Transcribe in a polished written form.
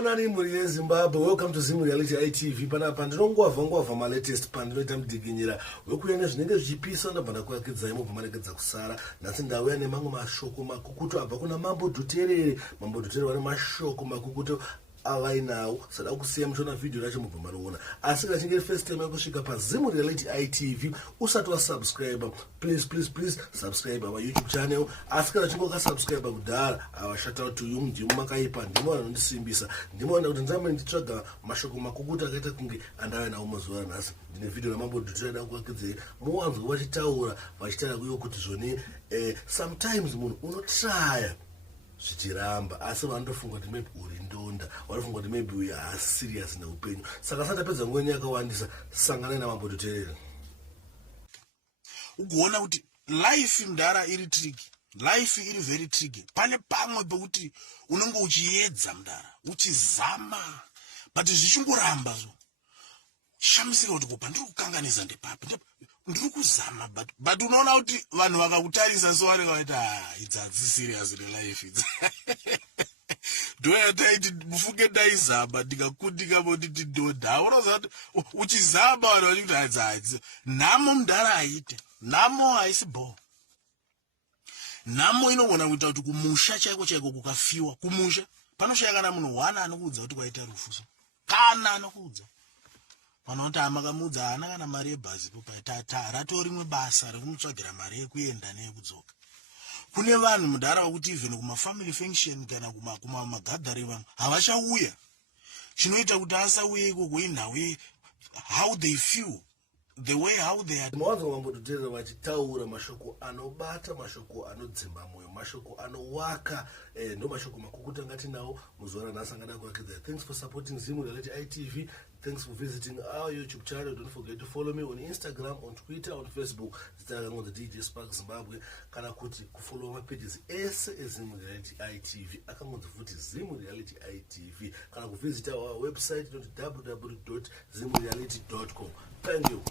Sanibonani muri Zimbabwe. Welcome to Zimu Reality ITV. Panapa ndinongwavha ma latest pandinoita mudikinyira wekuyana zvinenge zvichipisa ndabva kuakidza imo pamaregedza kusara. Nhasi ndauya nemamwe mashoko makukutu abva kuna Mambo Dhuterere. Mambo Dhuterere wane mashoko makukutu avainawo. Sada kusiya muchiona video racho mubva maroona. Asi kana chinge first time yakusvika paZimu Reality ITV usati wasubscribe, please subscribe our YouTube channel. Asi kana chinge wakasubscribe kudhara, shout out to you, ndimo makaipa, ndimo vanondisimbisa, ndimo vanoda kuti ndambe nditsvaga mashoko makukutu akaita kunge andava nawo mazuva nhasi. Ndine video naMambo Dhuterere ndakuakidzei muwanzwa vachitaura kuiwo kuti zvoni sometimes munhu unotraya zvichiramba asi vandofunga kuti maybe uri ndonda, vanofunga kuti maybe we are serious neupenyu. Saka satapedza ngweni yakawandisa, sanganai naMambo Dhuterere. Ugoona kuti life mudhara iri tricky, life iri very tricky. Pane pamwe pekuti unenge uchiedza mudhara, uchizama, but zvichingoramba zvo. Shamisika kuti kopa ndiri kukanganisa ndepapi, ndiri kuzama, but unoona kuti vanhu vakakutarisa so vari vaita it's serious in life it's. Ndoyataiti mufunge ndaizama ndikakundika monditi ndodha. Unoziva kuti uchizama vanhu vachikuti haidzi nhamo mudhara aite, nhamo haisi bho. Nhamo inogona kuita kuti kumusha chaiko kukafiwa kumusha panoshaya kana munhu wana anokuudza kuti kwaita rufuso, kana anokuudza vanoti amakamuudza haana kana mari yebhazi popaita ratori basa rekumutsvagira mari yekuenda neyekudzoka. Kune vanhu mudhara vakuti even kumafamily function kana kumagathering vanhu havachauya. Chinoita kuti asauye ikoko inhawe how they feel, the way how they are. Mawanzo Mambo Dhuterere vachitaura mashoko anobata, mashoko anodzimba moyo, mashoko anowaka, ndo mashoko makukutu ngatinawo muzuva ranhasi angada kuakidza. Thanks for supporting Zimu Reality ITV. Thanks for visiting our YouTube channel. Don't forget to follow me on Instagram, on Twitter, on Facebook. On the djsparks Zimbabwe. Kana kuti kufollow my pages ese Zimu Reality ITV. Akangonzi futi Zimu Reality ITV. Kana kuvisit our website www.zimureality.com. Thank you.